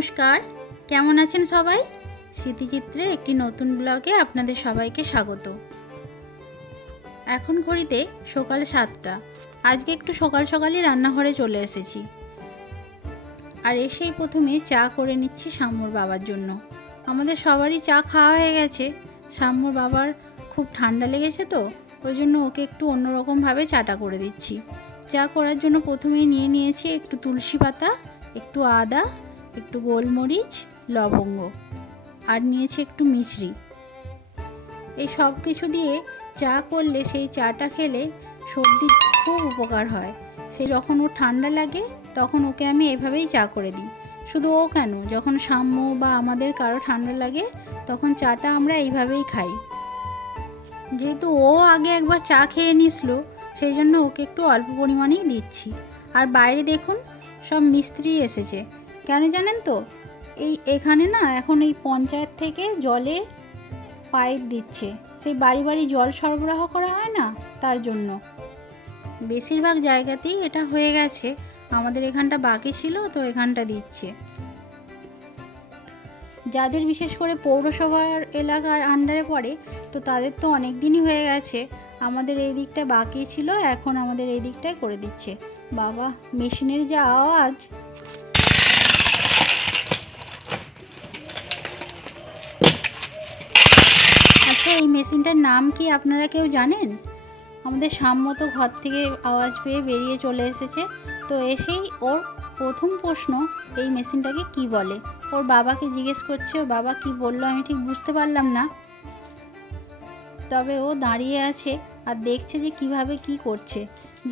নমস্কার, কেমন আছেন সবাই? স্মৃতিচিত্রের একটি নতুন ব্লগে আপনাদের সবাইকে স্বাগত। এখন ঘড়িতে সকাল 7টা। আজকে একটু সকাল সকালই রান্নাঘরে চলে এসেছি, আর এসেই প্রথমে চা করে নিচ্ছি শাম্মুর বাবার জন্য। আমাদের সবারই চা খাওয়া হয়ে গেছে। শাম্মুর বাবার খুব ঠান্ডা লেগেছে, তো ওই জন্য ওকে একটু অন্যরকমভাবে চাটা করে দিচ্ছি। চা করার জন্য প্রথমেই নিয়ে নিয়েছি একটু তুলসী পাতা, একটু আদা, একটু গোলমরিচ, লবঙ্গ, আর নিয়েছি একটু মিছরি। এই সব কিছু দিয়ে চা করলে সেই চাটা খেলে সর্দির খুব উপকার হয়। সে যখন ওর ঠান্ডা লাগে তখন ওকে আমি এভাবেই চা করে দিই। শুধু ও কেন, যখন শাম্মু বা আমাদের কারো ঠান্ডা লাগে তখন চাটা আমরা এইভাবেই খাই। যেহেতু ও আগে একবার চা খেয়ে নিয়েছিল, সেই জন্য ওকে একটু অল্প পরিমাণেই দিচ্ছি। আর বাইরে দেখুন সব মিস্ত্রি এসেছে। কেন জানেন তো? এখানে না এখন এই পঞ্চায়েত থেকে জলের পাইপ দিচ্ছে, সেই বাড়ি বাড়ি জল সরবরাহ করা হয় না, তার জন্য। বেশিরভাগ জায়গাতেই এটা হয়ে গেছে, আমাদের এখানটা বাকি ছিল, তো এখানটা দিচ্ছে। যাদের বিশেষ করে পৌরসভার এলাকার আন্ডারে পড়ে, তো তাদের তো অনেক দিনই হয়ে গেছে। আমাদের এই দিকটা বাকি ছিল, এখন আমাদের এই দিকটাই করে দিচ্ছে। বাবা, মেশিনের যে আওয়াজ! আচ্ছা, এই মেশিনটার নাম কি আপনারা কেউ জানেন? আমাদের সাম্মতো ঘর থেকে আওয়াজ পেয়ে বেরিয়ে চলে এসেছে। তো এসেই ওর প্রথম প্রশ্ন, এই মেশিনটাকে কি বলে। ওর বাবাকে জিজ্ঞেস করছে। ওর বাবা কি বললো আমি ঠিক বুঝতে পারলাম না, তবে ও দাঁড়িয়ে আছে আর দেখছে যে কিভাবে কি করছে।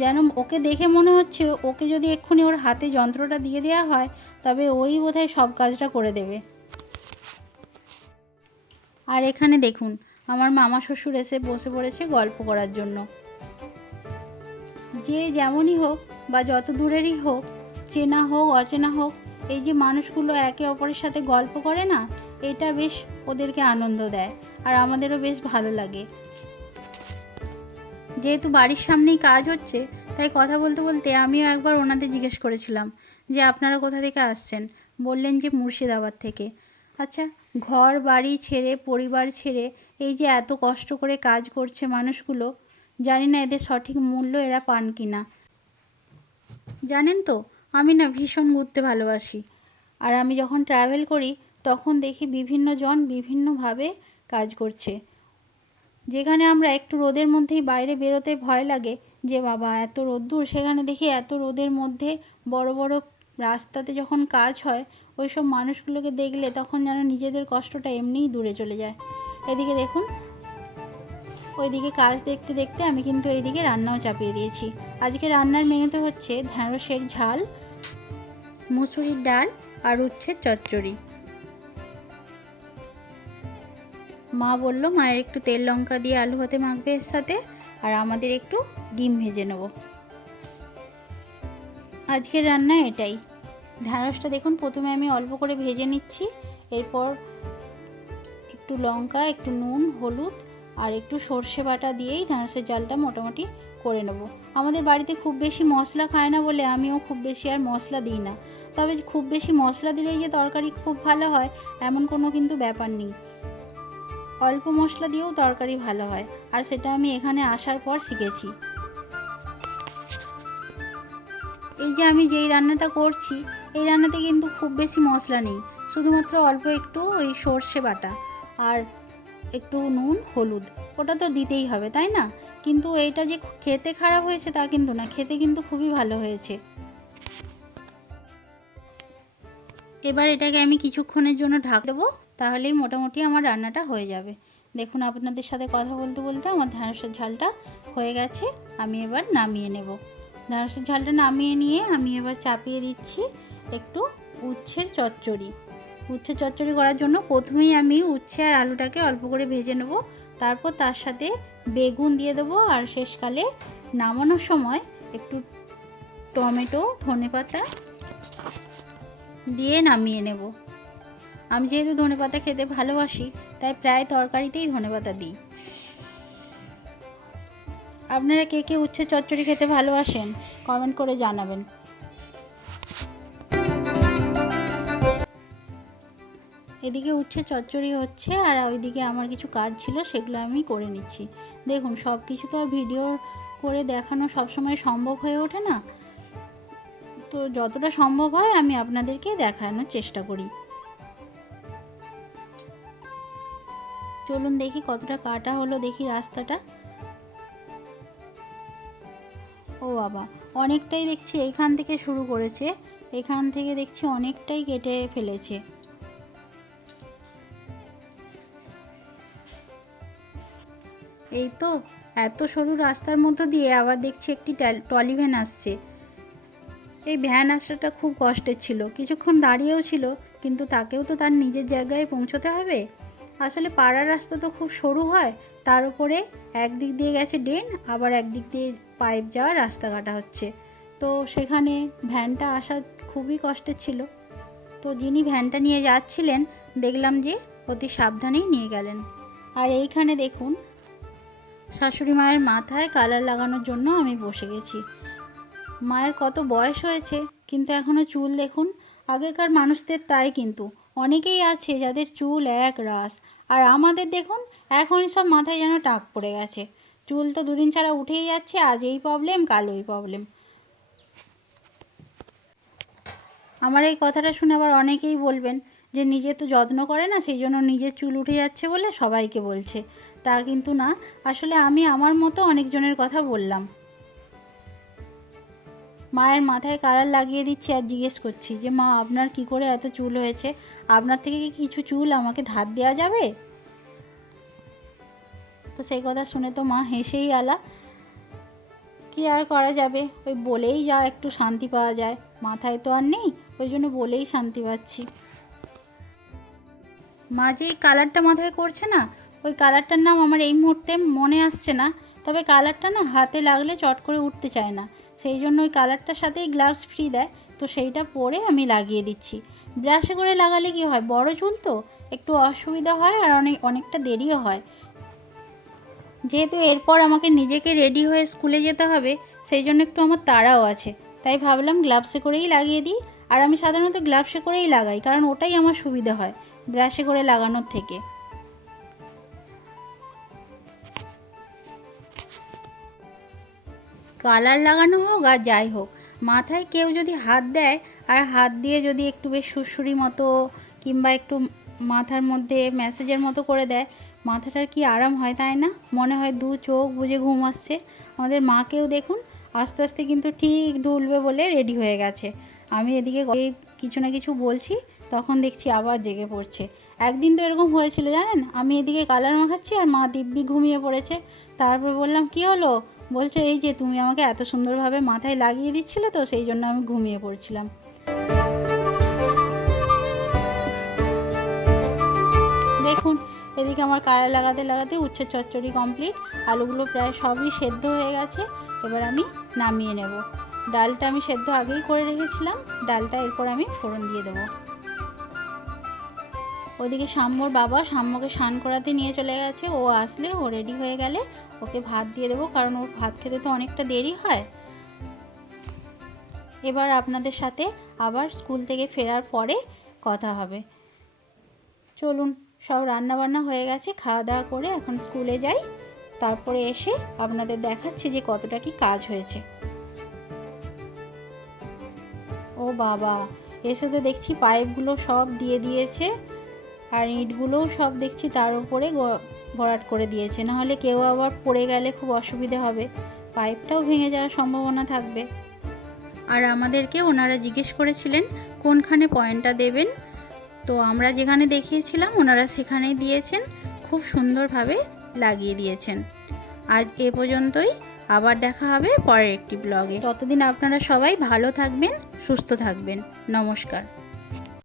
যেন ওকে দেখে মনে হচ্ছে ওকে যদি এক্ষুনি ওর হাতে যন্ত্রটা দিয়ে দেওয়া হয়, তবে ওই বোধহয় সব কাজটা করে দেবে। আর এখানে দেখুন আমার মামা শ্বশুর এসে বসে পড়েছে গল্প করার জন্য। যে যেমনই হোক বা যত দূরেরই হোক, চেনা হোক অচেনা হোক, এই যে মানুষগুলো একে অপরের সাথে গল্প করে না, এটা বেশ ওদেরকে আনন্দ দেয়, আর আমাদেরও বেশ ভালো লাগে। যেহেতু বাড়ির সামনেই কাজ হচ্ছে, তাই কথা বলতে বলতে আমিও একবার ওনাদের জিজ্ঞেস করেছিলাম যে আপনারা কোথা থেকে আসছেন। বললেন যে মুর্শিদাবাদ থেকে। আচ্ছা, ঘর বাড়ি ছেড়ে, পরিবার ছেড়ে এই যে এত কষ্ট করে কাজ করছে মানুষগুলো, জানি না এদের সঠিক মূল্য এরা পান কি না। জানেন তো, আমি না ভীষণ ঘুরতে ভালোবাসি। আর আমি যখন ট্রাভেল করি তখন দেখি বিভিন্ন জন বিভিন্নভাবে কাজ করছে। যেখানে আমরা একটু রোদের মধ্যেই বাইরে বেরোতে ভয় লাগে, যে বাবা এত রোদ্দুর, সেখানে দেখি এত রোদের মধ্যে বড় বড় রাস্তাতে যখন কাজ হয়, ওই সব মানুষগুলোকে দেখলে তখন যেন নিজেদের কষ্টটা এমনিই দূরে চলে যায়। এদিকে দেখুন, ওইদিকে কাজ দেখতে দেখতে আমি কিন্তু এইদিকে রান্নাও চাপিয়ে দিয়েছি। আজকে রান্নার মেনুতে হচ্ছে ঢ্যাঁড়সের ঝাল, মুসুরির ডাল, আর উচ্ছে চচ্চড়ি। মা বলল মায়ের একটু তেল লঙ্কা দিয়ে আলু ভাতে মাখবে এর সাথে, আর আমাদের একটু ডিম ভেজে নেব। আজকের রান্না এটাই। ঢ্যাঁড়সটা দেখুন প্রথমে আমি অল্প করে ভেজে নিচ্ছি, এরপর একটু লঙ্কা, একটু নুন, হলুদ আর একটু সর্ষে বাটা দিয়েই ঢ্যাঁড়সের ঝালটা মোটামুটি করে নেব। আমাদের বাড়িতে খুব বেশি মশলা খায় না বলে আমিও খুব বেশি আর মশলা দিই না। তবে খুব বেশি মশলা দিলেই যে তরকারি খুব ভালো হয় এমন কোনো কিন্তু ব্যাপার নেই। অল্প মশলা দিয়েও তরকারি ভালো হয়, আর সেটা আমি এখানে আসার পর শিখেছি। এই যে আমি যেই রান্নাটা করছি, এই রান্নাতে কিন্তু খুব বেশি মশলা নেই, শুধুমাত্র অল্প একটু ওই সর্ষে বাটা আর একটু নুন, হলুদ, ওটা তো দিতেই হবে, তাই না? কিন্তু এইটা যে খেতে খারাপ হয়েছে তা কিন্তু না, খেতে কিন্তু খুবই ভালো হয়েছে। এবার এটাকে আমি কিছুক্ষণের জন্য ঢাক দেবো, তাহলেই মোটামুটি আমার রান্নাটা হয়ে যাবে। দেখুন আপনাদের সাথে কথা বলতে বলতে আমার ঢ্যাঁড়সের ঝালটা হয়ে গেছে। আমি এবার নামিয়ে নেব। ঢ্যাঁড়সের ঝালটা নামিয়ে নিয়ে আমি এবার চাপিয়ে দিচ্ছি একটু উচ্ছের চচ্চড়ি। উচ্ছে চচ্চড়ি করার জন্য প্রথমেই আমি উচ্ছে আর আলুটাকে অল্প করে ভেজে নেব, তারপর তার সাথে বেগুন দিয়ে দেবো, আর শেষকালে নামানোর সময় একটু টমেটো, ধনেপাতা দিয়ে নামিয়ে নেব। আমি যেহেতু ধনেপাতা খেতে ভালোবাসি, তাই প্রায় তরকারিতেই ধনেপাতা দিই। আপনারা কে কে উচ্ছে চচ্চড়ি খেতে ভালোবাসেন কমেন্ট করে জানাবেন। এদিকে উচ্ছে চচ্চড়ি হচ্ছে আর ওইদিকে আমার কিছু কাজ ছিল, সেগুলো আমি করে নিচ্ছি। দেখুন, সব কিছু তো আর ভিডিও করে দেখানো সবসময় সম্ভব হয়ে ওঠে না, তো যতটা সম্ভব হয় আমি আপনাদেরকে দেখানোর চেষ্টা করি। চলুন দেখি কতটা কাটা হলো, দেখি রাস্তাটা। ও বাবা, অনেকটাই দেখছি এইখান থেকে শুরু করেছে, এখান থেকে দেখছি অনেকটাই কেটে ফেলেছে। এই তো এত সরু রাস্তার মধ্য দিয়ে আবার দেখছি একটি ট্রলি ভ্যান আসছে। এই ভ্যান আসাটা খুব কষ্টের ছিল, কিছুক্ষণ দাঁড়িয়েও ছিল, কিন্তু তাকেও তো তার নিজের জায়গায় পৌঁছতে হবে। আসলে পাড়ার রাস্তা তো খুব সরু হয়, তার উপরে একদিক দিয়ে গেছে ড্রেন, আবার একদিক দিয়ে পাইপ যাওয়ার রাস্তা কাটা হচ্ছে, তো সেখানে ভ্যানটা আসা খুবই কষ্টের ছিল। তো যিনি ভ্যানটা নিয়ে যাচ্ছিলেন দেখলাম যে অতি সাবধানেই নিয়ে গেলেন। আর এইখানে দেখুন, শাশুড়ি মায়ের মাথায় কালার লাগানোর জন্য আমি বসে গেছি। মায়ের কত বয়স হয়েছে, কিন্তু এখনও চুল দেখুন। আগেকার মানুষদের তাই, কিন্তু অনেকেই আছে যাদের চুল এক রাস, আর আমাদের দেখুন এখনই সব মাথায় যেন টাক পড়ে গেছে। চুল তো দুদিন ছাড়া উঠেই যাচ্ছে, আজ এই প্রবলেম কাল ওই প্রবলেম। আমার এই কথাটা শুনে আবার অনেকেই বলবেন যে নিজে তো যত্ন করে না, সেই জন্য নিজের চুল উঠে যাচ্ছে বলে সবাইকে বলছে। তা কিন্তু না, আসলে আমি আমার মতো অনেকজনের কথা বললাম। মায়ের মাথায় কালার লাগিয়ে দিচ্ছি আর জিজ্ঞেস করছি যে মা, আপনার কি করে এত চুল হয়েছে? আপনার থেকে কি কিছু চুল আমাকে ধার দেওয়া যাবে? তো সেই কথা শুনে তো মা হেসেই আলা। কি আর করা যাবে, ওই বলেই যা একটু শান্তি পাওয়া যায়, মাথায় তো আর নেই, ওই জন্য বলেই শান্তি পাচ্ছি। মা যে এই কালারটা মাথায় করছে না, ওই কালারটার নাম আমার এই মুহূর্তে মনে আসছে না, তবে কালারটা না হাতে লাগলে চট করে উঠতে চায় না, সেই জন্য ওই কালারটার সাথেই গ্লাভস ফ্রি দেয়, তো সেইটা পরে আমি লাগিয়ে দিচ্ছি। ব্রাশে করে লাগালে কি হয়, বড় চুল তো একটু অসুবিধা হয় আর অনেকটা দেরিও হয়। যেহেতু এরপর আমাকে নিজেকে রেডি হয়ে স্কুলে যেতে হবে, সেই জন্য একটু আমার তাড়াও আছে, তাই ভাবলাম গ্লাভসে করেই লাগিয়ে দিই। আর আমি সাধারণত গ্লাভসে করেই লাগাই, কারণ ওটাই আমার সুবিধা হয় ব্রাশে করে লাগানোর থেকে। কালার লাগানো হোক আর যাই হোক, মাথায় কেউ যদি হাত দেয় আর হাত দিয়ে যদি একটু বেশ সুরসুরি মতো কিংবা একটু মাথার মধ্যে ম্যাসেজের মতো করে দেয়, মাথাটার কি আরাম হয়, তাই না? মনে হয় দু চোখ বুজে ঘুম আসছে। আমাদের মাকেও দেখুন আস্তে আস্তে কিন্তু ঠিক ঢুলবে বলে রেডি হয়ে গেছে। আমি এদিকে কিছু না কিছু বলছি, তখন দেখছি আবার জেগে পড়ছে। একদিন তো এরকম হয়েছিল জানেন, আমি এদিকে কালার মাখাচ্ছি আর মা দিব্যি ঘুমিয়ে পড়েছে। তারপর বললাম কি হলো, বলছে এই যে তুমি আমাকে এত সুন্দরভাবে মাথায় লাগিয়ে দিচ্ছিলে, তো সেই জন্য আমি ঘুমিয়ে পড়ছিলাম। দেখুন এদিকে আমার কালার লাগাতে লাগাতে উচ্ছে চচ্চড়ি কমপ্লিট, আলুগুলো প্রায় সবই সেদ্ধ হয়ে গেছে। এবার আমি নামিয়ে নেব। ডালটা আমি সেদ্ধ আগেই করে রেখেছিলাম, ডালটা এরপর আমি ফোড়ন দিয়ে দেবো। ওদিকে সাম্যর বাবা সাম্যকে স্নান করাতে নিয়ে চলে গেছে, ও আসলে ও রেডি হয়ে গেলে ওকে ভাত দিয়ে দেবো, কারণ ওর ভাত খেতে তো অনেকটা দেরি হয়। এবার আপনাদের সাথে আবার স্কুল থেকে ফেরার পরে কথা হবে। চলুন, সব রান্না বান্না হয়ে গেছে, খাওয়া দাওয়া করে এখন স্কুলে যাই, তারপরে এসে আপনাদের দেখাচ্ছি যে কতটা কি কাজ হয়েছে। ও বাবা, এসে তো দেখছি পাইপগুলো সব দিয়ে দিয়েছে, আর ইঁটগুলোও সব দেখছি তার উপরে ভরাট করে দিয়েছে, নাহলে কেউ আবার পড়ে গেলে খুব অসুবিধে হবে, পাইপটাও ভেঙে যাওয়ার সম্ভাবনা থাকবে। আর আমাদেরকে ওনারা জিজ্ঞেস করেছিলেন কোনখানে পয়েন্টটা দেবেন, তো আমরা যেখানে দেখিয়েছিলাম ওনারা সেখানেই দিয়েছেন, খুব সুন্দরভাবে লাগিয়ে দিয়েছেন। আজ এ পর্যন্তই, আবার দেখা হবে পরের একটি ব্লগে। ততদিন আপনারা সবাই ভালো থাকবেন, সুস্থ থাকবেন। নমস্কার।